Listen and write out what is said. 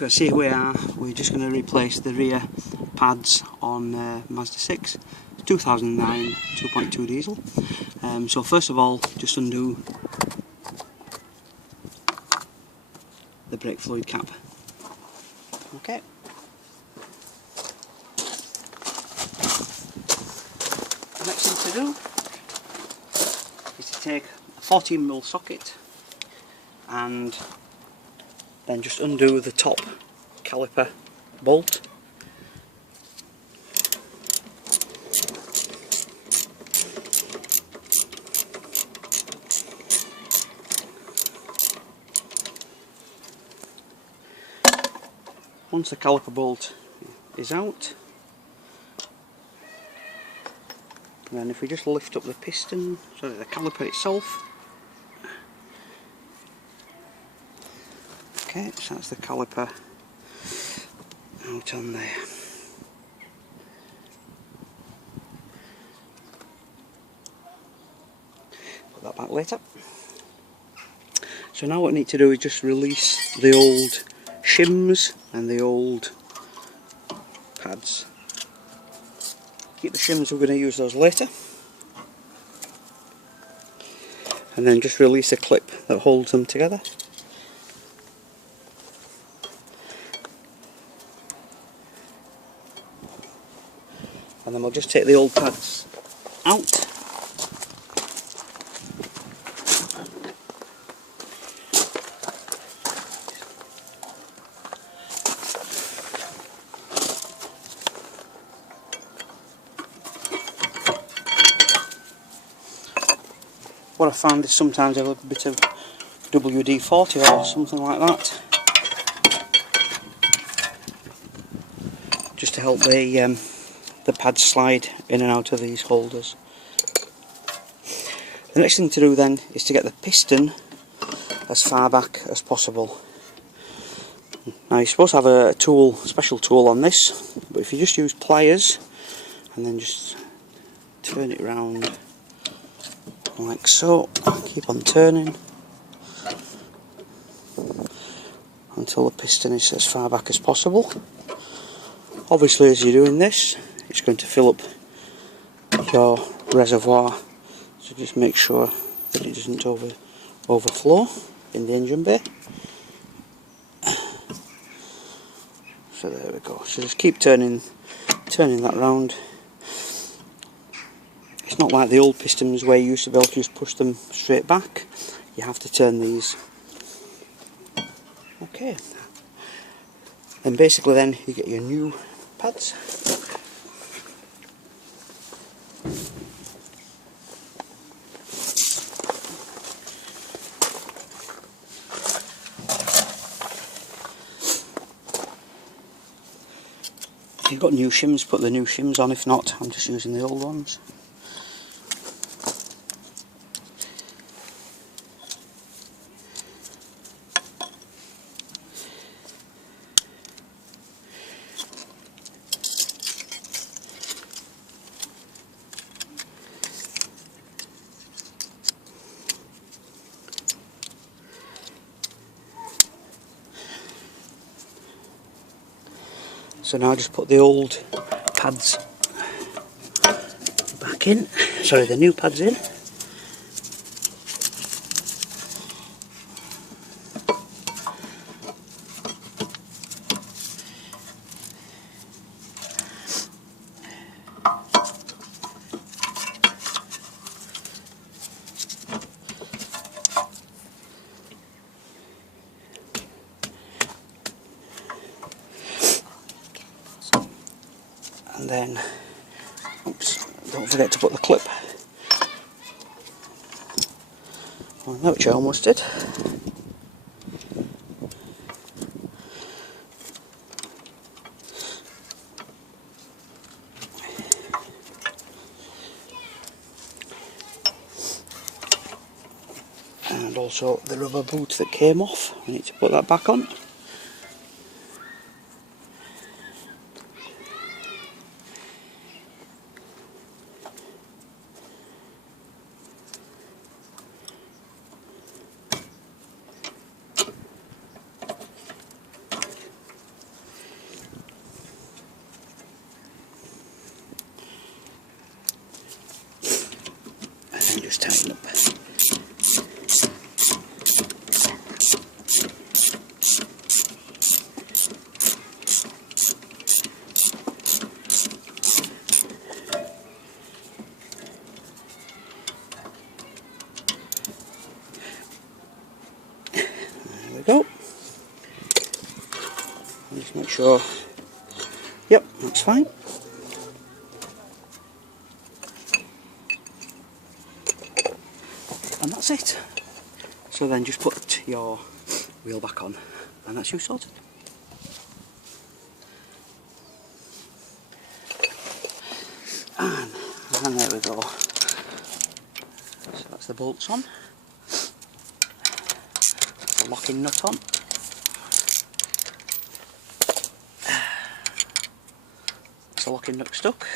Okay, see we are. We're just going to replace the rear pads on Mazda 6. 2009 2.2 diesel. So first of all, just undo the brake fluid cap. Okay. The next thing to do is to take a 14mm socket and then just undo the top caliper bolt. Once the caliper bolt is out, then if we just lift up the piston, so the caliper itself. Okay, so that's the caliper out on there. Put that back later. So now what we need to do is just release the old shims and the old pads. Keep the shims, we're going to use those later. And then just release a clip that holds them together. And then we'll just take the old pads out. What I found is sometimes a little bit of WD-40 or something like that, just to help the pads slide in and out of these holders. The next thing to do then is to get the piston as far back as possible. Now you're supposed to have a tool, special tool on this, but if you just use pliers and then just turn it round like so, keep on turning until the piston is as far back as possible. Obviously as you're doing this, it's going to fill up your reservoir, so just make sure that it doesn't overflow in the engine bay. So there we go. So just keep turning that round. It's not like the old pistons where you used to be able to just push them straight back. You have to turn these. Okay. And basically then you get your new pads. If you've got new shims, put the new shims on. If not, I'm just using the old ones. So now just put the old pads back in, sorry, the new pads in. And then, oops, don't forget to put the clip on that, which I almost did. And also the rubber boot that came off, I need to put that back on. just tighten up. There we go. Just make sure. Yep, that's fine. And that's it. So then just put your wheel back on and that's you sorted. And there we go. So that's the bolts on. That's the locking nut on. That's the locking nut stuck.